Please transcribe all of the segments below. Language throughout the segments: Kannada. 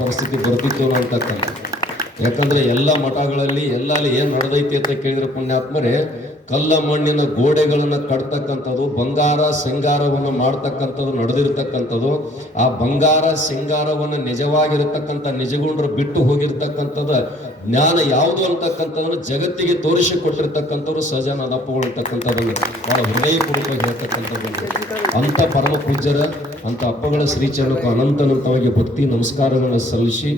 ಪರಿಸ್ಥಿತಿ ಬರ್ತಿತ್ತು ಅಂತಕ್ಕಂಥ. ಯಾಕಂದ್ರೆ ಎಲ್ಲ ಮಠಗಳಲ್ಲಿ ಎಲ್ಲಲ್ಲಿ ಏನ್ ನಡೆದೈತಿ ಅಂತ ಕೇಳಿದ್ರೆ ಪುಣ್ಯಾತ್ಮರೇ, ಕಲ್ಲ ಮಣ್ಣಿನ ಗೋಡೆಗಳನ್ನ ಕಟ್ತಕ್ಕಂಥದ್ದು, ಬಂಗಾರ ಸಿಂಗಾರವನ್ನು ಮಾಡ್ತಕ್ಕಂಥದ್ದು ನಡೆದಿರ್ತಕ್ಕಂಥದ್ದು. ಆ ಬಂಗಾರ ಸಿಂಗಾರವನ್ನು ನಿಜವಾಗಿರತಕ್ಕಂಥ ನಿಜಗುಂಡ್ರು ಬಿಟ್ಟು ಹೋಗಿರ್ತಕ್ಕಂಥದ್ದು ಜ್ಞಾನ ಯಾವುದು ಅಂತಕ್ಕಂಥದನ್ನು ಜಗತ್ತಿಗೆ ತೋರಿಸಿಕೊಟ್ಟಿರ್ತಕ್ಕಂಥವ್ರು ಸಹಜಾನಂದ ಅಪ್ಪಗಳು ಅಂತಕ್ಕಂಥದ್ದನ್ನು ಬಹಳ ಹೃದಯಪೂರ್ವಕವಾಗಿ ಹೇಳ್ತಕ್ಕಂಥದ್ದು. ಅಂತ ಪರಮ ಪೂಜ್ಯರ ಅಂತ ಅಪ್ಪಗಳ ಶ್ರೀಚರಣಕ್ಕೂ ಅನಂತನಂತವಾಗಿ ಭಕ್ತಿ ನಮಸ್ಕಾರಗಳನ್ನು ಸಲ್ಲಿಸಿ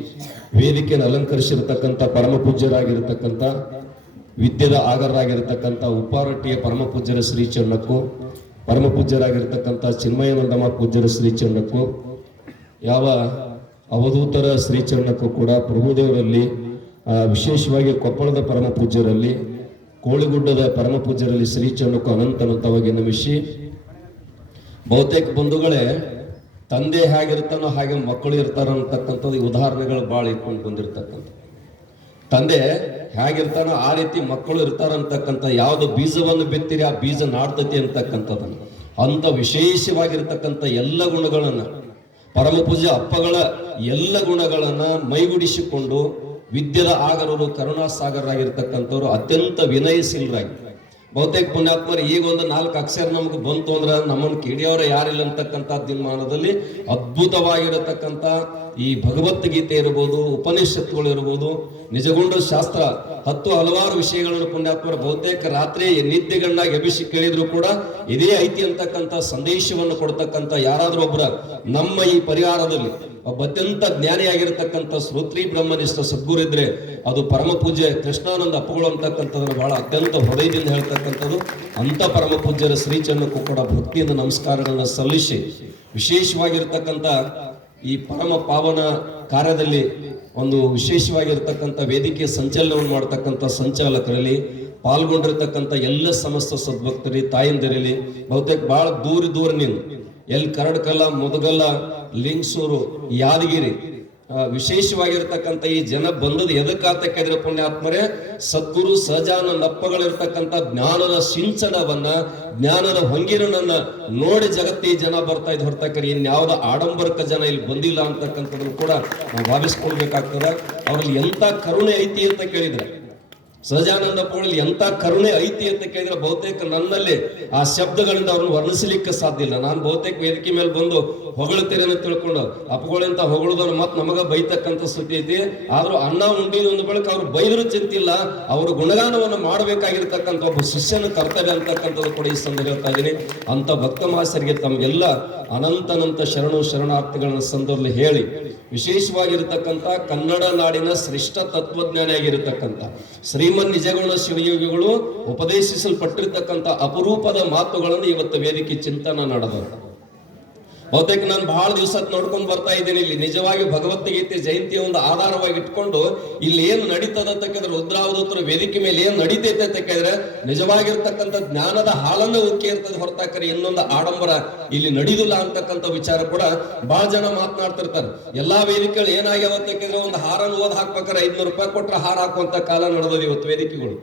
ವೇದಿಕೆಯನ್ನು ಅಲಂಕರಿಸಿರ್ತಕ್ಕಂಥ ಪರಮ ಪೂಜ್ಯರಾಗಿರ್ತಕ್ಕಂಥ ವಿದ್ಯೆದ ಆಗರಾಗಿರ್ತಕ್ಕಂಥ ಉಪ್ಪಾರಟ್ಟಿಯ ಪರಮ ಪೂಜ್ಯರ ಶ್ರೀಚರಣಕ್ಕೂ, ಪರಮ ಪೂಜ್ಯರಾಗಿರ್ತಕ್ಕಂಥ ಚಿನ್ಮಯಾನಂದಮ ಪೂಜ್ಯರ ಶ್ರೀಚರಣಕ್ಕೂ, ಯಾವ ಅವಧೂತರ ಶ್ರೀಚರಣಕ್ಕೂ ಕೂಡ ಪ್ರಭುದೇವರಲ್ಲಿ, ವಿಶೇಷವಾಗಿ ಕೊಪ್ಪಳದ ಪರಮ ಪೂಜ್ಯರಲ್ಲಿ, ಕೋಳಿಗುಡ್ಡದ ಪರಮ ಪೂಜ್ಯರಲ್ಲಿ ಶ್ರೀಚರಣಕ್ಕೂ ಅನಂತನಂತವಾಗಿ ನಮಿಸಿ, ಬಹುತೇಕ ಬಂಧುಗಳೇ ತಂದೆ ಹೇಗಿರ್ತಾನೋ ಹಾಗೆ ಮಕ್ಕಳು ಇರ್ತಾರ ಅಂತಕ್ಕಂಥದ್ದು ಉದಾಹರಣೆಗಳು ಭಾಳ ಇಟ್ಕೊಂಡು ಬಂದಿರ್ತಕ್ಕಂಥ. ತಂದೆ ಹೇಗಿರ್ತಾನೋ ಆ ರೀತಿ ಮಕ್ಕಳು ಇರ್ತಾರಂತಕ್ಕಂಥ. ಯಾವ್ದು ಬೀಜವನ್ನು ಬಿತ್ತಿರಿ ಆ ಬೀಜ ನಾಡ್ತತಿ ಅಂತಕ್ಕಂಥದ್ದನ್ನು, ಅಂತ ವಿಶೇಷವಾಗಿರ್ತಕ್ಕಂಥ ಎಲ್ಲ ಗುಣಗಳನ್ನ ಪರಮ ಪೂಜ್ಯ ಅಪ್ಪಗಳ ಎಲ್ಲ ಗುಣಗಳನ್ನ ಮೈಗೂಡಿಸಿಕೊಂಡು ವಿದ್ಯೆದ ಆಗರರು ಕರುಣಾಸಾಗರರಾಗಿರ್ತಕ್ಕಂಥವ್ರು ಅತ್ಯಂತ ವಿನಯಶೀಲರಾಗಿ, ಬಹುತೇಕ ಪುಣ್ಯಾತ್ಮರು ಈಗ ಒಂದು 4 ಅಕ್ಷರ ನಮ್ಗೆ ಬಂತು ಅಂದ್ರೆ ನಮ್ಮನ್ನು ಕಿಡಿಯವರ ಯಾರಿಲ್ಲ ಅಂತಕ್ಕಂಥ ದಿನಮಾನದಲ್ಲಿ ಅದ್ಭುತವಾಗಿರತಕ್ಕಂಥ ಈ ಭಗವದ್ಗೀತೆ ಇರ್ಬೋದು, ಉಪನಿಷತ್ತುಗಳು ಇರ್ಬೋದು, ನಿಜಗುಂಡ ಶಾಸ್ತ್ರ, ಹಲವಾರು ವಿಷಯಗಳನ್ನು ಪುಣ್ಯಾತ್ಮರು ಬಹುತೇಕ ರಾತ್ರಿ ನಿದ್ದೆಗಣ್ಣಾಗಿ ಎಬ್ಬಿಸಿ ಕೇಳಿದ್ರು ಕೂಡ ಇದೇ ಐತಿ ಅಂತಕ್ಕಂಥ ಸಂದೇಶವನ್ನು ಕೊಡ್ತಕ್ಕಂಥ ಯಾರಾದ್ರೂ ಒಬ್ಬರ ನಮ್ಮ ಈ ಪರಿವಾರದಲ್ಲಿ ಒಬ್ಬ ಅತ್ಯಂತ ಜ್ಞಾನಿಯಾಗಿರ್ತಕ್ಕಂಥ ಶ್ರೋತ್ರಿ ಬ್ರಹ್ಮನಿಷ್ಠ ಸದ್ಗುರು ಇದ್ರೆ ಅದು ಪರಮ ಪೂಜ್ಯ ಕೃಷ್ಣಾನಂದ ಅಪ್ಪಗಳು ಅಂತಕ್ಕಂಥದ್ದನ್ನು ಬಹಳ ಅತ್ಯಂತ ಹೃದಯದಿಂದ ಹೇಳ್ತಕ್ಕಂಥದ್ದು. ಅಂತ ಪರಮ ಪೂಜ್ಯರ ಶ್ರೀಚರಣಕ್ಕೂ ಕೂಡ ಭಕ್ತಿಯಿಂದ ನಮಸ್ಕಾರಗಳನ್ನ ಸಲ್ಲಿಸಿ, ವಿಶೇಷವಾಗಿರ್ತಕ್ಕಂಥ ಈ ಪರಮ ಪಾವನ ಕಾರ್ಯದಲ್ಲಿ ಒಂದು ವಿಶೇಷವಾಗಿರ್ತಕ್ಕಂಥ ವೇದಿಕೆ ಸಂಚಲನವನ್ನು ಮಾಡತಕ್ಕಂಥ ಸಂಚಾಲಕರಲ್ಲಿ, ಪಾಲ್ಗೊಂಡಿರ್ತಕ್ಕಂಥ ಎಲ್ಲ ಸಮಸ್ತ ಸದ್ಭಕ್ತರಿ, ತಾಯಂದಿರಲಿ, ಬಹುತೇಕ ಬಹಳ ದೂರ ನಿಂದು ಎಲ್ಲಿ ಕರಡ್ಕಲ್ಲ, ಮುದಗಲ್ಲ, ಲಿಂಗಸೂರು, ಯಾದಗಿರಿ ವಿಶೇಷವಾಗಿರ್ತಕ್ಕಂಥ ಈ ಜನ ಬಂದದ್ದು ಎದಕ್ಕಾತ ಕೇಳಿದ್ರೆ ಪುಣ್ಯಾತ್ಮರೇ, ಸದ್ಗುರು ಸಹಜಾನಂದ ಅಪ್ಪಗಳಿರ್ತಕ್ಕಂಥ ಜ್ಞಾನದ ಸಿಂಚನವನ್ನ, ಜ್ಞಾನದ ಹೊಂಗಿರನನ್ನ ನೋಡಿ ಜಗತ್ತಿ ಜನ ಬರ್ತಾ ಇದ್ ಹೊರತಕ್ಕರಿ ಇನ್ಯಾವುದ ಆಡಂಬರಕ ಜನ ಇಲ್ಲಿ ಬಂದಿಲ್ಲ ಅಂತಕ್ಕಂಥದ್ದನ್ನು ಕೂಡ ನಾವು ಭಾವಿಸ್ಕೊಳ್ಬೇಕಾಗ್ತದ. ಅವ್ರಲ್ಲಿ ಎಂತ ಕರುಣೆ ಐತಿ ಅಂತ ಕೇಳಿದ್ರೆ, ಸಹಜಾನಂದ ಅಪ್ಪಗಳಲ್ಲಿ ಎಂತ ಕರುಣೆ ಐತಿ ಅಂತ ಕೇಳಿದ್ರೆ ಬಹುತೇಕ ನನ್ನಲ್ಲಿ ಆ ಶಬ್ದಗಳಿಂದ ಅವ್ರನ್ನ ವರ್ಣಿಸಲಿಕ್ಕೆ ಸಾಧ್ಯ ಇಲ್ಲ. ನಾನು ಬಹುತೇಕ ವೇದಿಕೆ ಮೇಲೆ ಬಂದು ಹೊಗಳ್ತೀರಿ ಅಂತ ತಿಳ್ಕೊಂಡು ಅಪ್ಪಗಳಿಂತ ಹೊಗಳೋದನ್ನು ಮತ್ತೆ ನಮಗ ಬೈತಕ್ಕಂಥ ಸುದ್ದಿ ಐತಿ. ಆದ್ರೂ ಅನ್ನ ಉಂಡಿದ ಒಂದು ಬಳಿಕ ಅವ್ರು ಬೈದ್ರು ಚಿಂತಿಲ್ಲ, ಅವರು ಗುಣಗಾನವನ್ನು ಮಾಡಬೇಕಾಗಿರ್ತಕ್ಕಂಥ ಒಬ್ಬ ಶಿಷ್ಯನ ಕರ್ತವ್ಯ ಅಂತಕ್ಕಂಥದ್ದು ಕೂಡ ಈ ಸಂದರ್ಭ ಹೇಳ್ತಾ ಇದ್ದೀನಿ. ಅಂತ ಭಕ್ತ ಮಹಾಸರಿಗೆ ತಮಗೆಲ್ಲ ಅನಂತ ಶರಣಾರ್ಥಿಗಳನ್ನ ಸಂದರ್ಭದಲ್ಲಿ ಹೇಳಿ, ವಿಶೇಷವಾಗಿರ್ತಕ್ಕಂಥ ಕನ್ನಡ ನಾಡಿನ ಶ್ರೇಷ್ಠ ತತ್ವಜ್ಞಾನಿಯಾಗಿರ್ತಕ್ಕಂಥ ಶ್ರೀಮನ್ ನಿಜಗುಣ ಶಿವಯೋಗಿಗಳು ಉಪದೇಶಿಸಲ್ಪಟ್ಟಿರ್ತಕ್ಕಂಥ ಅಪರೂಪದ ಮಾತುಗಳನ್ನು ಇವತ್ತು ವೇದಿಕೆ ಚಿಂತನ ನಡೆದ. ಬಹುತೇಕ ನಾನು ಬಹಳ ದಿವಸ ನೋಡ್ಕೊಂಡು ಬರ್ತಾ ಇದ್ದೇನೆ. ಇಲ್ಲಿ ನಿಜವಾಗಿ ಭಗವದ್ಗೀತೆ ಜಯಂತಿಯ ಒಂದು ಆಧಾರವಾಗಿ ಇಟ್ಕೊಂಡು ಇಲ್ಲಿ ಏನ್ ನಡೀತದ ಅಂತ ಕೇಳಿದ್ರೆ, ರುದ್ರಾವಧೂತರ ವೇದಿಕೆ ಮೇಲೆ ಏನ್ ನಡೀತೈತೆ ಅಂತ ಕೇಳಿದ್ರೆ ನಿಜವಾಗಿರ್ತಕ್ಕಂಥ ಜ್ಞಾನದ ಹಾಲನ್ನು ಉಕ್ಕಿ ಇರ್ತದೆ ಹೊರತಾಕರಿ ಇನ್ನೊಂದು ಆಡಂಬರ ಇಲ್ಲಿ ನಡೀದಿಲ್ಲ ಅಂತಕ್ಕಂಥ ವಿಚಾರ ಕೂಡ ಬಹಳ ಜನ ಮಾತನಾಡ್ತಿರ್ತಾರೆ. ಎಲ್ಲಾ ವೇದಿಕೆಗಳು ಏನಾಗ್ಯಾವ ಅಂತ ಕೇಳಿದ್ರೆ, ಒಂದು ಹಾರನ್ನು ಓದ್ ಹಾಕ್ಬೇಕಾರೆ 500 ರೂಪಾಯಿ ಕೊಟ್ರೆ ಹಾರ ಹಾಕುವಂತ ಕಾಲ ನಡೆದದ ಇವತ್ತು ವೇದಿಕೆಗಳು.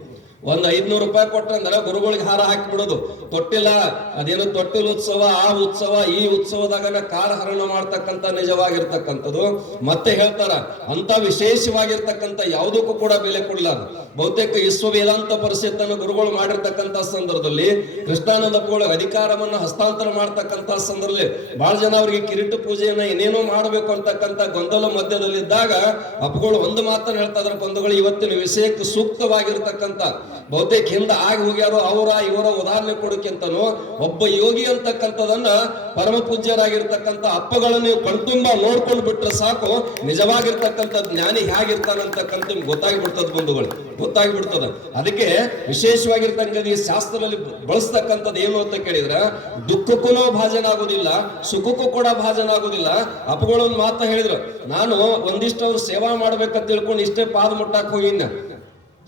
ಒಂದು 500 ರೂಪಾಯಿ ಕೊಟ್ರಂದ್ರೆ ಗುರುಗಳಿಗೆ ಹಾರ ಹಾಕಿ ಬಿಡೋದು. ತೊಟ್ಟಿಲ್ಲ ಅದೇನೋ ತೊಟ್ಟಿಲ ಉತ್ಸವ, ಆ ಉತ್ಸವ, ಈ ಉತ್ಸವದಾಗ ಕಾಲ ಹರಣ ಮಾಡ್ತಕ್ಕಂಥ ನಿಜವಾಗಿರ್ತಕ್ಕಂಥದ್ದು. ಮತ್ತೆ ಹೇಳ್ತಾರ ಅಂತ ವಿಶೇಷವಾಗಿರ್ತಕ್ಕಂಥ ಯಾವುದಕ್ಕೂ ಕೂಡ ಬೆಲೆ ಕೊಡಲಾರ. ಬಹುತೇಕ ವಿಶ್ವ ವೇದಾಂತ ಪರಿಷತ್ತನ್ನು ಗುರುಗಳು ಮಾಡಿರ್ತಕ್ಕಂಥ ಸಂದರ್ಭದಲ್ಲಿ ಕೃಷ್ಣಾನಂದ ಅಪ್ಪಗಳು ಅಧಿಕಾರವನ್ನು ಹಸ್ತಾಂತರ ಮಾಡ್ತಕ್ಕಂಥ ಸಂದರ್ಭದಲ್ಲಿ ಬಹಳ ಜನ ಅವರಿಗೆ ಕಿರೀಟ ಪೂಜೆಯನ್ನ ಏನೇನೋ ಮಾಡಬೇಕು ಅಂತಕ್ಕಂಥ ಗೊಂದಲ ಮಧ್ಯದಲ್ಲಿದ್ದಾಗ ಅಪ್ಪಗಳು ಒಂದು ಮಾತನ್ನು ಹೇಳ್ತಾ ಇದ್ದಾರೆ, ಬಂಧುಗಳು ಇವತ್ತಿನ ವಿಷಯಕ್ಕೆ ಸೂಕ್ತವಾಗಿರ್ತಕ್ಕಂಥ ಬಹುತೇಕ ಹಿಂದೆ ಆಗಿ ಹೋಗ್ಯಾರೋ ಅವರ ಇವರ ಉದಾಹರಣೆ ಕೊಡಕ್ಕಿಂತನೂ ಒಬ್ಬ ಯೋಗಿ ಅಂತಕ್ಕಂಥದನ್ನ ಪರಮ ಪೂಜ್ಯರಾಗಿರ್ತಕ್ಕಂಥ ಅಪ್ಪಗಳನ್ನು ನೀವು ಕಣ್ತುಂಬ ನೋಡ್ಕೊಂಡು ಬಿಟ್ರೆ ಸಾಕು, ನಿಜವಾಗಿರ್ತಕ್ಕಂಥ ಜ್ಞಾನಿ ಹೇಗಿರ್ತಾನಂತಕ್ಕಂಥ ಗೊತ್ತಾಗಿಬಿಡ್ತದ ಬಂಧುಗಳು, ಗೊತ್ತಾಗಿಬಿಡ್ತದ. ಅದಕ್ಕೆ ವಿಶೇಷವಾಗಿರ್ತಕ್ಕಂಥ ಈ ಶಾಸ್ತ್ರದಲ್ಲಿ ಬಳಸ್ತಕ್ಕಂಥದ್ದು ಏನು ಅಂತ ಕೇಳಿದ್ರೆ, ದುಃಖಕ್ಕೂ ಭಾಜನ ಆಗುದಿಲ್ಲ, ಸುಖಕ್ಕೂ ಕೂಡ ಭಾಜನ ಆಗುದಿಲ್ಲ. ಅಪ್ಪಗಳೊಂದು ಮಾತ ಹೇಳಿದ್ರು, ನಾನು ಒಂದಿಷ್ಟು ಅವ್ರು ಸೇವಾ ಮಾಡ್ಬೇಕಂತ ತಿಳ್ಕೊಂಡು ಇಷ್ಟೇ ಪಾದ ಮುಟ್ಟಾಕ್ ಹೋಗಿದ್ನ.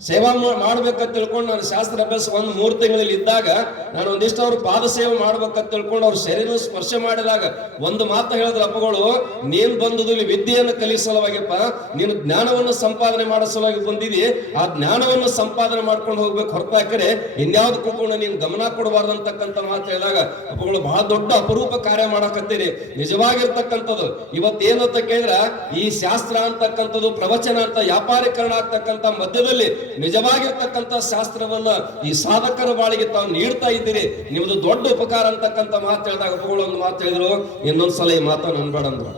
ಸೇವಾ ಮಾಡ್ಬೇಕಂತ ತಿಳ್ಕೊಂಡು ನಾನು ಶಾಸ್ತ್ರ ಅಭ್ಯಾಸ 3 ತಿಂಗಳಲ್ಲಿ ಇದ್ದಾಗ ನಾನು ಒಂದಿಷ್ಟು ಅವ್ರ ಪಾದ ಸೇವೆ ಮಾಡ್ಬೇಕಂತ ತಿಳ್ಕೊಂಡು ಅವ್ರ ಶರೀರ ಸ್ಪರ್ಶ ಮಾಡಿದಾಗ ಒಂದು ಮಾತು ಹೇಳಿದ್ರ ಅಪ್ಪಗಳು, ನೀನ್ ಬಂದದು ಇಲ್ಲಿ ವಿದ್ಯೆಯನ್ನು ಕಲಿಯೋ ಸಲುವಾಗಿಪ್ಪ, ನೀನು ಜ್ಞಾನವನ್ನು ಸಂಪಾದನೆ ಮಾಡೋ ಸಲುವಾಗಿ ಬಂದಿದಿ, ಆ ಜ್ಞಾನವನ್ನು ಸಂಪಾದನೆ ಮಾಡ್ಕೊಂಡು ಹೋಗ್ಬೇಕು, ಹೊರತಾಕರೆ ಇನ್ಯಾವ್ದಕ್ಕೂ ಕೂಡ ನೀನ್ ಗಮನ ಕೊಡಬಾರ್ದು ಅಂತಕ್ಕಂಥ ಮಾತು ಹೇಳಿದಾಗ ಅಪ್ಪಗಳು ಬಹಳ ದೊಡ್ಡ ಅಪರೂಪ ಕಾರ್ಯ ಮಾಡಕತ್ತೀರಿ, ನಿಜವಾಗಿರ್ತಕ್ಕಂಥದ್ದು. ಇವತ್ತೇನಂತ ಕೇಳಿದ್ರ ಈ ಶಾಸ್ತ್ರ ಅಂತಕ್ಕಂಥದ್ದು ಪ್ರವಚನ ಅಂತ ವ್ಯಾಪಾರೀಕರಣ ಆಗ್ತಕ್ಕಂಥ ಮಧ್ಯದಲ್ಲಿ ನಿಜವಾಗಿರ್ತಕ್ಕಂಥ ಶಾಸ್ತ್ರವನ್ನ ಈ ಸಾಧಕರ ಬಾಳಿಗೆ ತಾವು ನೀಡ್ತಾ ಇದ್ದೀರಿ, ನಿಮ್ದು ದೊಡ್ಡ ಉಪಕಾರ ಅಂತಕ್ಕಂಥ ಮಾತು ಹೇಳಿದಾಗ ಅಪ್ಪಗಳು ಒಂದು ಮಾತು ಹೇಳಿದ್ರು, ಇನ್ನೊಂದ್ಸಲ ಈ ಮಾತನ್ನು ಅನ್ಬೇಡ ಅಂದ್ರು.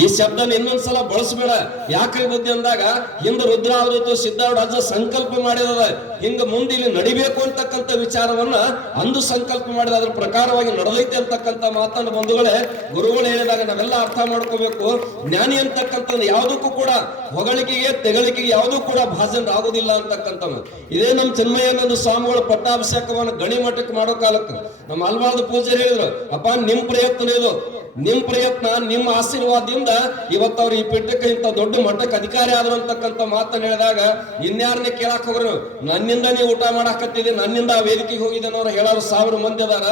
ಈ ಶಬ್ದನ ಇನ್ನೊಂದ್ಸಲ ಬಳಸಬೇಡ, ಯಾಕ್ರಿ ಬುದ್ಧಿ ಅಂದಾಗ ಹಿಂದೆ ರುದ್ರಾವಧೂತ ಸಿದ್ಧಾರೂಢ ಸಂಕಲ್ಪ ಮಾಡಿದ ಹಿಂಗ ಮುಂದೆ ಇಲ್ಲಿ ನಡಿಬೇಕು ಅಂತಕ್ಕಂಥ ವಿಚಾರವನ್ನ ಅಂದು ಸಂಕಲ್ಪ ಮಾಡಿದ, ಅದ್ರ ಪ್ರಕಾರವಾಗಿ ನಡೆದೈತೆ ಅಂತಕ್ಕಂಥ ಮಾತನ್ನು ಬಂಧುಗಳೇ ಗುರುಗಳು ಹೇಳಿದಾಗ ನಾವೆಲ್ಲ ಅರ್ಥ ಮಾಡ್ಕೋಬೇಕು. ಜ್ಞಾನಿ ಅಂತಕ್ಕಂಥದ್ದು ಯಾವುದಕ್ಕೂ ಕೂಡ ಹೊಗಳಿಕೆಗೆ ತೆಗಳಿಕೆಗೆ ಯಾವುದೂ ಕೂಡ ಭಾಜನರಾಗುವುದಿಲ್ಲ ಅಂತಕ್ಕಂಥ. ಇದೇ ನಮ್ಮ ಚಿನ್ಮಯ್ಯನಂದ ಸ್ವಾಮಿಗಳು ಪಟ್ಟಾಭಿಷೇಕವನ್ನು ಗಣಿಮಠಕ್ಕೆ ಮಾಡೋ ಕಾಲಕ್ಕೆ ನಮ್ಮ ಅಲ್ವಾದ ಪೂಜಾರಿ ಹೇಳಿದ್ರು, ಅಪ್ಪ ನಿಮ್ ಪ್ರಯತ್ನ ಇದು, ನಿಮ್ ಪ್ರಯತ್ನ ನಿಮ್ಮ ಆಶೀರ್ವಾದದಿಂದ ಇವತ್ತು ಅವ್ರು ಈ ಪೀಠಕ್ಕೆ ಇಂಥ ದೊಡ್ಡ ಮಟ್ಟಕ್ಕೆ ಅಧಿಕಾರಿ ಆದ್ರು ಅಂತಕ್ಕಂಥ ಮಾತನ್ನು ಹೇಳಿದಾಗ ಇನ್ಯಾರನ್ನೇ ಕೇಳಕ್ ಹೋಗ್ರು, ನನ್ನಿಂದ ನೀವು ಊಟ ಮಾಡಾಕತ್ತಿದೆ, ನನ್ನಿಂದ ಆ ವೇದಿಕೆಗೆ ಹೋಗಿದ್ದೇನೆ ಅವ್ರು ಹೇಳೋರು 1000 ಮಂದಿ ಅದಾರ.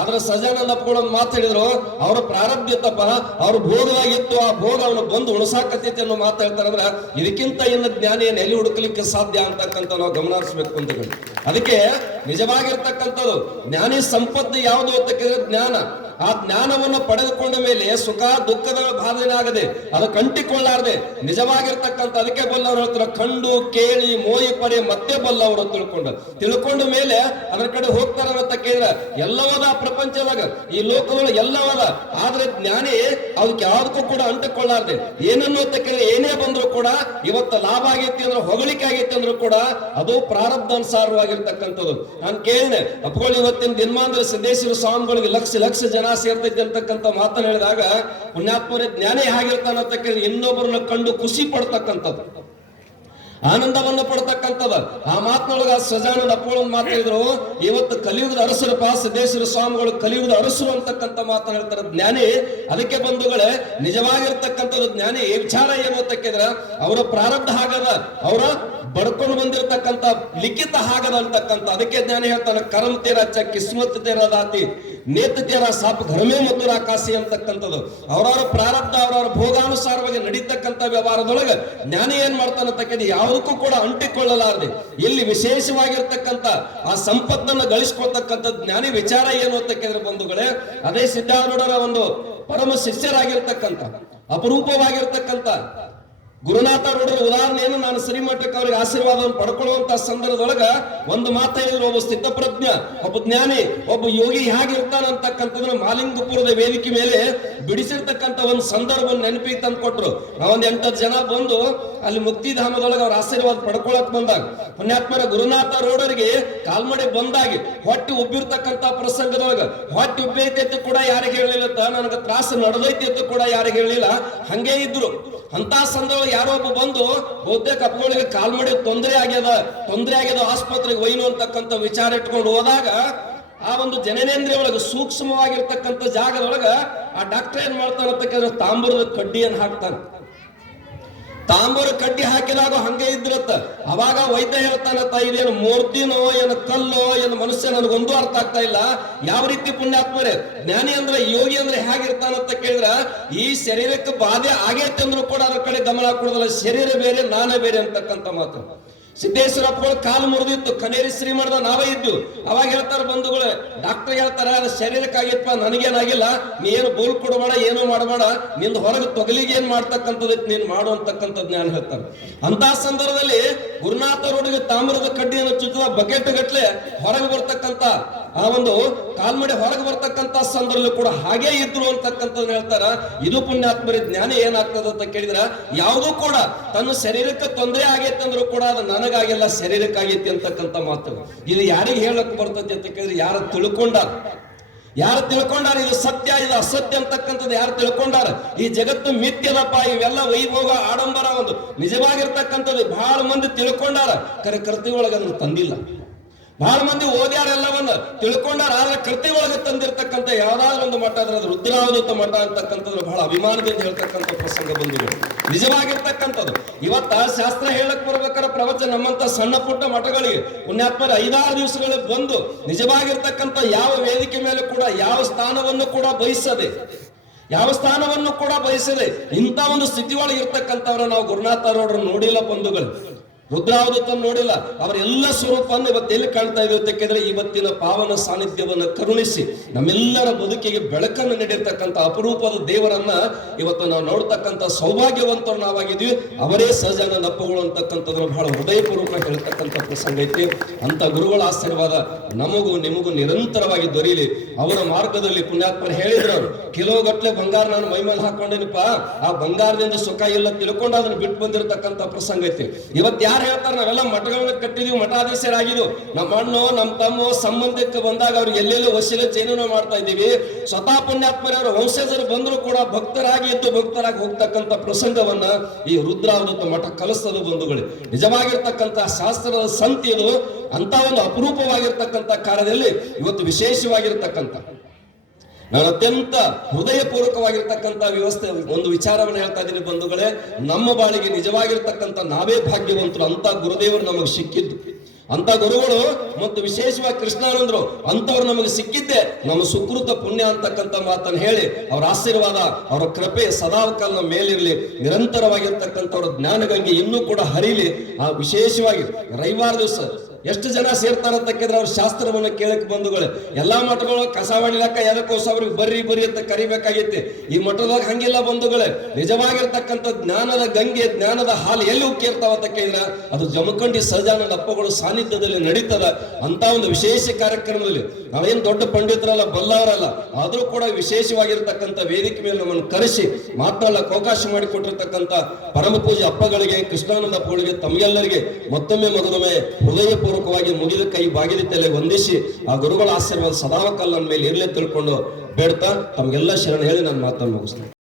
ಆದ್ರೆ ಸಜಾನಂದ ಅಪ್ಪಗಳು ಒಂದು ಮಾತು ಹೇಳಿದ್ರು, ಅವ್ರ ಪ್ರಾರಬ್ಧ ಇತ್ತಪ್ಪ, ಅವ್ರ ಭೋಗವಾಗಿತ್ತು, ಆ ಭೋಗ ಅವನು ಬಂದು ಉಣಸಾಕತ್ತೈತಿ ಅನ್ನೋ ಮಾತು ಹೇಳ್ತಾರೆ. ಅಂದ್ರೆ ಇದಕ್ಕಿಂತ ಇನ್ನು ಜ್ಞಾನಿಯನ್ನು ಎಲ್ಲಿ ಹುಡುಕಲಿಕ್ಕೆ ಸಾಧ್ಯ ಅಂತಕ್ಕಂಥ ನಾವು ಗಮನ ಹರಿಸಬೇಕು ಅಂತ. ಅದಕ್ಕೆ ನಿಜವಾಗಿರ್ತಕ್ಕಂಥದ್ದು ಜ್ಞಾನಿ ಸಂಪತ್ತು ಯಾವುದು ಅಂತ ಕೇಳಿದ್ರೆ ಜ್ಞಾನ. ಆ ಜ್ಞಾನವನ್ನು ಪಡೆದುಕೊಂಡ ಮೇಲೆ ಸುಖ ದುಃಖದ ಬಾಧನೆ ಆಗದೆ, ಅದು ಕಂಟಿಕೊಳ್ಳಾರದೆ ನಿಜವಾಗಿರ್ತಕ್ಕಂಥ, ಅದಕ್ಕೆ ಬಲ್ಲವರು ಹೇಳ್ತಾರೆ, ಕಂಡು ಕೇಳಿ ಮೋಯಿ ಪಡೆ ಮತ್ತೆ ಬಲ್ಲವರು ತಿಳ್ಕೊಂಡ ಮೇಲೆ ಅದರ ಕಡೆ ಹೋಗ್ತಾರ ಅಂತ ಕೇಳಿದ್ರೆ ಎಲ್ಲವದ ಪ್ರಪಂಚದಾಗ ಈ ಲೋಕದೊಳಗೆ ಎಲ್ಲವದ. ಆದ್ರೆ ಜ್ಞಾನಿ ಅದಕ್ಕೆ ಯಾವ್ದಕ್ಕೂ ಕೂಡ ಅಂಟಿಕೊಳ್ಳಾರ್ದೆ, ಏನನ್ನು ಅಂತ ಕೇಳಿದ್ರೆ ಏನೇ ಬಂದ್ರು ಕೂಡ ಇವತ್ತು ಲಾಭ ಆಗೈತಿ ಅಂದ್ರೆ ಹೊಗಳಿಕೆ ಆಗೈತಿ ಅಂದ್ರೂ ಕೂಡ ಅದು ಪ್ರಾರಬ್ಧ ಅನುಸಾರವಾಗಿರ್ತಕ್ಕಂಥದ್ದು. ನಾನು ಕೇಳಿದೆ ಅಪ್ಪಗಳು ಇವತ್ತಿನ ದಿನಮಾನದಲ್ಲಿ ಸಿದ್ದೇಶ್ವರ ಸ್ವಾಮಿಗಳಿಗೆ ಲಕ್ಷ ಜನ ಸೇರ್ತೈತಿ ಅಂತಕ್ಕಂಥ ಮಾತನ್ನು ಹೇಳಿದಾಗ ಪುಣ್ಯಾತ್ಮರೇ ಜ್ಞಾನಿ ಹೇಗಿರ್ತಾನಂತ ಕೇಳಿದ್ರೆ ಇನ್ನೊಬ್ಬರನ್ನ ಕಂಡು ಖುಷಿ ಪಡ್ತಕ್ಕಂಥದ್ದು, ಆನಂದವನ್ನು ಪಡ್ತಕ್ಕಂಥದ್ದು. ಆ ಮಾತನೊಳಗ ಸಜಾನಂದ ಅಪ್ಪಗಳು ಮಾತು ಹೇಳಿದ್ರು, ಇವತ್ತು ಕಲಿಯುಗದ ಅರಸರಪ್ಪ ಸಿದ್ದೇಶ್ವರ ಸ್ವಾಮಿಗಳು ಕಲಿಯುಗದ ಅರಸರು ಅಂತಕ್ಕಂಥ ಮಾತನ್ನು ಹೇಳ್ತಾರೆ ಜ್ಞಾನಿ. ಅದಕ್ಕೆ ಬಂಧುಗಳೇ ನಿಜವಾಗಿರ್ತಕ್ಕಂಥದ್ದು ಜ್ಞಾನಿ ವಿಚಾರ ಏನು ಅಂತ ಕೇಳಿದ್ರೆ ಅವರ ಪ್ರಾರಬ್ಧ ಆಗದ, ಅವರ ಬಡ್ಕೊಂಡು ಬಂದಿರತಕ್ಕಂಥ ಲಿಖಿತ ಆಗದ ಅಂತಕ್ಕಂಥ. ಅದಕ್ಕೆ ಜ್ಞಾನಿ ಹೇಳ್ತಾನೆ, ಕರ್ಮ ತೇರ ಅಚ್ಚ ಕಿಸ್ಮತ್ ತೇರ ದಾತಿ ನೇತ ತೇರ ಸಾಪ್ ಘರ್ಮೆ ಮತ್ತು ರಾಕಾಸಿ ಅಂತಕ್ಕಂಥದ್ದು. ಅವರವರ ಪ್ರಾರಬ್ಧ ಅವರವರ ಭೋಗಾನುಸಾರವಾಗಿ ನಡೀತಕ್ಕಂಥ ವ್ಯವಹಾರದೊಳಗೆ ಜ್ಞಾನಿ ಏನ್ ಮಾಡ್ತಾನಂತ ಕೇಳಿ ಯಾವುದಕ್ಕೂ ಕೂಡ ಅಂಟಿಕೊಳ್ಳಲಾರದೆ ಇಲ್ಲಿ ವಿಶೇಷವಾಗಿರ್ತಕ್ಕಂಥ ಆ ಸಂಪತ್ತನ್ನು ಗಳಿಸ್ಕೊಳ್ತಕ್ಕಂಥ ಜ್ಞಾನಿ ವಿಚಾರ ಏನು ಅಂತ ಕೇಳಿದ್ರೆ ಬಂಧುಗಳೇ, ಅದೇ ಸಿದ್ಧಾರೂಢರ ಒಂದು ಪರಮ ಶಿಷ್ಯರಾಗಿರ್ತಕ್ಕಂಥ ಅಪರೂಪವಾಗಿರ್ತಕ್ಕಂಥ ಗುರುನಾಥ ರೂಢರ ಉದಾಹರಣೆಯನ್ನು ನಾನು ಶ್ರೀಮಠಕ್ಕೆ ಅವರಿಗೆ ಆಶೀರ್ವಾದವನ್ನು ಪಡ್ಕೊಳ್ಳುವಂತ ಸಂದರ್ಭದೊಳಗ ಒಂದು ಮಾತು ಹೇಳಿದ್ರು, ಒಬ್ಬ ಸ್ಥಿತಪ್ರಜ್ಞ, ಒಬ್ಬ ಜ್ಞಾನಿ, ಒಬ್ಬ ಯೋಗಿ ಹೇಗಿರ್ತಾನಂತಕ್ಕಂಥದನ್ನ ಮಾಲಿಂಗಪುರದ ವೇದಿಕೆ ಮೇಲೆ ಬಿಡಿಸಿರ್ತಕ್ಕಂಥ ಒಂದು ಸಂದರ್ಭವನ್ನು ನೆನಪಿಗೆ ತಂದು ಕೊಟ್ರು. ನಾವೊಂದು 8 ಜನ ಬಂದು ಅಲ್ಲಿ ಮುಕ್ತಿಧಾಮದೊಳಗೆ ಅವ್ರ ಆಶೀರ್ವಾದ ಪಡ್ಕೊಳಕ್ ಬಂದಾಗ ಪುಣ್ಯಾತ್ಮರ ಗುರುನಾಥ ರೂಢರಿಗೆ ಕಾಲ್ಮಡಿ ಬಂದಾಗಿ ಹೊಟ್ಟೆ ಉಬ್ಬಿರ್ತಕ್ಕಂಥ ಪ್ರಸಂಗದೊಳಗ ಹೊಟ್ಟೆ ಉಬ್ಬೈತಿ ಕೂಡ ಯಾರಿಗೆ ಹೇಳಿಲ್ಲ, ನನಗೆ ತ್ರಾಸ ನಡೆದೈತಿ ಅಂತ ಕೂಡ ಯಾರಿಗೆ ಹೇಳಿಲ್ಲ, ಹಂಗೆ ಇದ್ರು. ಅಂತ ಸಂದರ್ಭ ಯಾರೋ ಒಬ್ಬ ಬಂದು ಬಹುತೇಕ ಅಪ್ಪಗಳಿಗೆ ಕಾಲ್ಮಡಿ ತೊಂದರೆ ಆಗ್ಯದ ಆಸ್ಪತ್ರೆಗೆ ಒಯ್ನು ಅಂತಕ್ಕಂಥ ವಿಚಾರ ಇಟ್ಕೊಂಡು ಹೋದಾಗ ಆ ಒಂದು ಜನನೇಂದ್ರಿಯ ಒಳಗೆ ಸೂಕ್ಷ್ಮವಾಗಿರ್ತಕ್ಕಂಥ ಜಾಗದೊಳಗ ಆ ಡಾಕ್ಟರ್ ಏನ್ ಮಾಡ್ತಾನಂತ ಕೇಳಿದ್ರೆ ತಾಂಬೂರದ ಕಡ್ಡಿಯನ್ನು ಹಾಕ್ತಾನೆ. ತಾಂಬೂರ ಕಡ್ಡಿ ಹಾಕಿದಾಗ ಹಂಗೆ ಇದ್ರತ್ತ. ಅವಾಗ ವೈದ್ಯ ಹೇಳ್ತಾನತ್ತ, ಇದೇನು ಮೂರ್ತಿನೋ ಏನು ಕಲ್ಲೋ ಏನು ಮನುಷ್ಯ, ನನಗೊಂದು ಅರ್ಥ ಆಗ್ತಾ ಇಲ್ಲ. ಯಾವ ರೀತಿ ಪುಣ್ಯಾತ್ಮರೇ ಜ್ಞಾನಿ ಅಂದ್ರೆ ಯೋಗಿ ಅಂದ್ರೆ ಹೇಗಿರ್ತಾನಂತ ಕೇಳಿದ್ರ ಈ ಶರೀರಕ್ಕೆ ಬಾಧೆ ಆಗೈತೆ ಅಂದ್ರೂ ಕೂಡ ಅದ್ರ ಕಡೆ ಗಮನ ಕೊಡೋದಿಲ್ಲ, ಶರೀರ ಬೇರೆ ನಾನೇ ಬೇರೆ ಅಂತಕ್ಕಂಥ ಮಾತು. ಸಿದ್ದೇಶ್ವರಪ್ಪಗಳು ಕಾಲು ಮುರಿದಿತ್ತು, ಕನೇರಿ ಶ್ರೀಮಠದ ನಾವೇ ಇದ್ದು. ಅವಾಗ ಹೇಳ್ತಾರೆ ಬಂಧುಗಳು, ಡಾಕ್ಟರ್ ಹೇಳ್ತಾರೆ ಅದು ಶರೀರಕ್ಕಾಗಿತ್ತಪ್ಪ, ನನಗೇನಾಗಿಲ್ಲ, ನೀ ಏನು ಬೋಲ್ ಕೊಡಬೇಡ, ಏನು ಮಾಡಬೇಡ, ನಿಂದ ಹೊರಗೆ ತೊಗಲಿಗೆ ಏನ್ ಮಾಡ್ತಕ್ಕಂಥದ್ದು ನೀನ್ ಮಾಡುವಂತಕ್ಕಂಥ ಜ್ಞಾನ ಹೇಳ್ತಾರೆ. ಅಂತ ಸಂದರ್ಭದಲ್ಲಿ ಗುರುನಾಥ ರೂಢಿಗೆ ತಾಮ್ರದ ಕಡ್ಡಿಯನ್ನು ಚುಚ್ಚುವ ಬಕೆಟ್ ಗಟ್ಲೆ ಹೊರಗೆ ಬರ್ತಕ್ಕಂಥ ಆ ಒಂದು ಕಾಲ್ಮಡಿ ಹೊರಗೆ ಬರ್ತಕ್ಕಂಥ ಸಂದರ್ಭದಲ್ಲಿ ಕೂಡ ಹಾಗೇ ಇದ್ರು ಅಂತಕ್ಕಂಥದ್ದು ಹೇಳ್ತಾರ. ಇದು ಪುಣ್ಯಾತ್ಮರಿ ಜ್ಞಾನಿ ಏನಾಗ್ತದ ಅಂತ ಕೇಳಿದ್ರ ಯಾವುದೂ ಕೂಡ ತನ್ನ ಶರೀರಕ್ಕೆ ತೊಂದರೆ ಆಗೈತೆ ಅಂದ್ರೂ ಕೂಡ ಅದು ನನಗಾಗಿಲ್ಲ, ಶರೀರಕ್ಕಾಗೈತಿ ಅಂತಕ್ಕಂಥ ಮಾತು. ಇದು ಯಾರಿಗೆ ಹೇಳಕ್ ಬರ್ತೈತಿ ಅಂತ ಕೇಳಿದ್ರೆ ಯಾರು ತಿಳ್ಕೊಂಡಾರ ಇದು ಸತ್ಯ ಇದು ಅಸತ್ಯ ಅಂತಕ್ಕಂಥದ್ದು ಯಾರು ತಿಳ್ಕೊಂಡಾರ. ಈ ಜಗತ್ತು ಮಿಥ್ಯದಪ್ಪ, ಇವೆಲ್ಲ ವೈಭೋಗ ಆಡಂಬರ ಒಂದು ನಿಜವಾಗಿರ್ತಕ್ಕಂಥದ್ದು ಬಹಳ ಮಂದಿ ತಿಳ್ಕೊಂಡಾರ, ಕರೆ ಕರ್ತಿ ಒಳಗೆ ಅದನ್ನು ತಂದಿಲ್ಲ. ಬಹಳ ಮಂದಿ ಓದ್ಯಾರೆಲ್ಲವನ್ನ ತಿಳ್ಕೊಂಡಾರ, ಆದ್ರೆ ಕೃತಿ ಒಳಗೆ ತಂದಿರ್ತಕ್ಕಂಥ ಯಾವ್ದಾದ್ರು ಒಂದು ಮಠ ಆದ್ರೆ ಅದು ರುದ್ರಾವಧೂತ ಮಠ ಅಂತಕ್ಕಂಥದ್ದು ಬಹಳ ಅಭಿಮಾನದಿಂದ ಹೇಳ್ತಕ್ಕಂಥ ಪ್ರಸಂಗ ಬಂದಿದೆ. ನಿಜವಾಗಿರ್ತಕ್ಕಂಥದ್ದು ಇವತ್ತ ಶಾಸ್ತ್ರ ಹೇಳಕ್ ಬರ್ಬೇಕಾದ್ರೆ ಪ್ರವಚನ ನಮ್ಮಂತ ಸಣ್ಣ ಪುಟ್ಟ ಮಠಗಳಿಗೆ ಪುಣ್ಯಾತ್ಮರ 5-6 ದಿವಸಗಳಿಗೆ ಬಂದು ನಿಜವಾಗಿರ್ತಕ್ಕಂಥ ಯಾವ ವೇದಿಕೆ ಮೇಲೆ ಕೂಡ ಯಾವ ಸ್ಥಾನವನ್ನು ಕೂಡ ಬಯಸದೆ ಇಂಥ ಒಂದು ಸ್ಥಿತಿ ಒಳಗೆ ಇರ್ತಕ್ಕಂಥವ್ರ ನಾವು ಗುರುನಾಥರವ್ರ ನೋಡಿಲ್ಲ ಬಂಧುಗಳು, ರುದ್ರಾವಧೂತ ನೋಡಿಲ್ಲ. ಅವರೆಲ್ಲ ಸ್ವರೂಪವನ್ನು ಇವತ್ತು ಎಲ್ಲಿ ಕಾಣ್ತಾ ಇದ್ದೀವಿ ಯಾಕೆಂದ್ರೆ ಇವತ್ತಿನ ಪಾವನ ಸಾನ್ನಿಧ್ಯವನ್ನು ಕರುಣಿಸಿ ನಮ್ಮೆಲ್ಲರ ಬದುಕಿಗೆ ಬೆಳಕನ್ನು ನೀಡಿರ್ತಕ್ಕಂಥ ಅಪರೂಪದ ದೇವರನ್ನ ಇವತ್ತು ನಾವು ನೋಡ್ತಕ್ಕಂಥ ಸೌಭಾಗ್ಯವಂತರು ನಾವಾಗಿದ್ವಿ. ಅವರೇ ಸಹಜಾನಂದ ಅಪ್ಪಗಳು ಅಂತಕ್ಕಂಥದ್ದು ಬಹಳ ಹೃದಯಪೂರ್ವಕ ಹೇಳ್ತಕ್ಕಂಥ ಪ್ರಸಂಗ ಐತಿ. ಅಂತ ಗುರುಗಳ ಆಶೀರ್ವಾದ ನಮಗೂ ನಿಮಗೂ ನಿರಂತರವಾಗಿ ದೊರೀಲಿ. ಅವರ ಮಾರ್ಗದಲ್ಲಿ ಪುಣ್ಯಾತ್ಮರು ಹೇಳಿದ್ರು, ಕಿಲೋಗಟ್ಲೆ ಬಂಗಾರ ನಾನು ಮೈಮೇಲೆ ಹಾಕೊಂಡೇನಪ್ಪ, ಆ ಬಂಗಾರದಿಂದ ಸುಖ ಇಲ್ಲ ತಿಳ್ಕೊಂಡು ಅದನ್ನ ಬಿಟ್ಟು ಬಂದಿರತಕ್ಕಂಥ ಪ್ರಸಂಗ ಐತಿ. ಇವತ್ತು ಯಾರು ಹೇಳ್ತಾರೆ ನಾವೆಲ್ಲ ಮಠಗಳನ್ನ ಕಟ್ಟಿದೀವಿ, ಮಠಾಧೀಶರಾಗಿದ್ವು, ನಮ್ಮ ಅಣ್ಣೋ ನಮ್ಮ ತಮ್ಮೋ ಸಂಬಂಧಕ್ಕೆ ಬಂದಾಗ ಅವ್ರಿಗೆ ಎಲ್ಲೆಲ್ಲೋ ವಸೀಲೆ ಚೇನೋ ಮಾಡ್ತಾ ಇದ್ದೀವಿ. ಸ್ವತಃ ಪುಣ್ಯಾತ್ಮರವರ ವಂಶಜರು ಬಂದ್ರು ಕೂಡ ಭಕ್ತರಾಗಿ ಹೋಗ್ತಕ್ಕಂಥ ಪ್ರಸಂಗವನ್ನ ಈ ರುದ್ರಾವಧೂತ ಮಠ ಕಲಿಸ್ತದ ಬಂಧುಗಳೇ. ನಿಜವಾಗಿರ್ತಕ್ಕಂಥ ಶಾಸ್ತ್ರದ ಸಂತಿ ಇದು. ಅಂತ ಒಂದು ಅಪರೂಪವಾಗಿರ್ತಕ್ಕಂಥ ಕಾರ್ಯದಲ್ಲಿ ಇವತ್ತು ವಿಶೇಷವಾಗಿರ್ತಕ್ಕಂಥ ನಾನು ಅತ್ಯಂತ ಹೃದಯಪೂರ್ವಕವಾಗಿರ್ತಕ್ಕಂಥ ವ್ಯವಸ್ಥೆ ಒಂದು ವಿಚಾರವನ್ನು ಹೇಳ್ತಾ ಇದ್ದೀನಿ ಬಂಧುಗಳೇ. ನಮ್ಮ ಬಾಳಿಗೆ ನಿಜವಾಗಿರ್ತಕ್ಕಂಥ ನಾವೇ ಭಾಗ್ಯವಂತರು. ಅಂತ ಗುರುದೇವರು ನಮಗೆ ಸಿಕ್ಕಿದ್ದು, ಅಂತ ಗುರುಗಳು ಮತ್ತು ವಿಶೇಷವಾಗಿ ಕೃಷ್ಣಾನಂದರು ಅಂತವ್ರು ನಮಗೆ ಸಿಕ್ಕಿದ್ದೆ ನಮ್ಮ ಸುಕೃತ ಪುಣ್ಯ ಅಂತಕ್ಕಂಥ ಮಾತನ್ನು ಹೇಳಿ ಅವರ ಆಶೀರ್ವಾದ ಅವರ ಕೃಪೆ ಸದಾಕಾಲ ನಮ್ಮ ಮೇಲಿರಲಿ. ನಿರಂತರವಾಗಿರ್ತಕ್ಕಂಥವ್ರ ಜ್ಞಾನಗಂಗೆ ಇನ್ನೂ ಕೂಡ ಹರಿಲಿ. ಆ ವಿಶೇಷವಾಗಿ ರವಿವಾರ ದಿವಸ ಎಷ್ಟು ಜನ ಸೇರ್ತಾರಂತಕ್ಕಿದ್ರೆ ಅವ್ರ ಶಾಸ್ತ್ರವನ್ನು ಕೇಳಕ್ ಬಂಧುಗಳೇ. ಎಲ್ಲಾ ಮಠಗಳು ಕಸಾವಣಿಲಕ್ಕ ಎದಕ್ಕೋಸ ಅವ್ರಿಗೆ ಬರ್ರಿ ಅಂತ ಕರಿಬೇಕಾಗಿತ್ತೆ. ಈ ಮಠದಾಗ ಹಂಗಿಲ್ಲ ಬಂಧುಗಳೇ. ನಿಜವಾಗಿರ್ತಕ್ಕಂಥ ಜ್ಞಾನದ ಗಂಗೆ ಜ್ಞಾನದ ಹಾಲು ಎಲ್ಲಿ ಉಕ್ಕಿರ್ತಾವ ಅಂತ ಕೇಳಿದ್ರೆ ಅದು ಜಮಖಂಡಿ ಸಹಜಾನಂದ ಅಪ್ಪಗಳು ಸಾನ್ನಿಧ್ಯದಲ್ಲಿ ನಡೀತದ. ಅಂತ ಒಂದು ವಿಶೇಷ ಕಾರ್ಯಕ್ರಮದಲ್ಲಿ ನಾವೇನ್ ದೊಡ್ಡ ಪಂಡಿತರಲ್ಲ ಬಲ್ಲವರಲ್ಲ, ಆದ್ರೂ ಕೂಡ ವಿಶೇಷವಾಗಿರ್ತಕ್ಕಂಥ ವೇದಿಕೆ ಮೇಲೆ ನಮ್ಮನ್ನು ಕರೆಸಿ ಮಾತನಾಡಕ್ಕೆ ಅವಕಾಶ ಮಾಡಿಕೊಟ್ಟಿರ್ತಕ್ಕಂಥ ಪರಮ ಪೂಜೆ ಅಪ್ಪಗಳಿಗೆ, ಕೃಷ್ಣಾನಂದ ಅಪ್ಪಗಳಿಗೆ ತಮಗೆಲ್ಲರಿಗೆ ಮತ್ತೊಮ್ಮೆ ಮಗದೊಮ್ಮೆ ಹೃದಯಪೂರ್ವಕವಾಗಿ ಮುಗಿದ ಕೈ ಬಾಗಿದ ತಲೆ ವಂದಿಸಿ ಆ ಗುರುಗಳ ಆಶೀರ್ವಾದ ಸದಾಕಾಲ ನನ್ನ ಮೇಲೆ ಇರಲಿ ತಿಳ್ಕೊಂಡು ಬೇಡ್ತಾ ತಮಗೆಲ್ಲ ಶರಣ ಹೇಳಿ ನಾನು ಮಾತನ್ನು ಮುಗಿಸ್ತೇನೆ.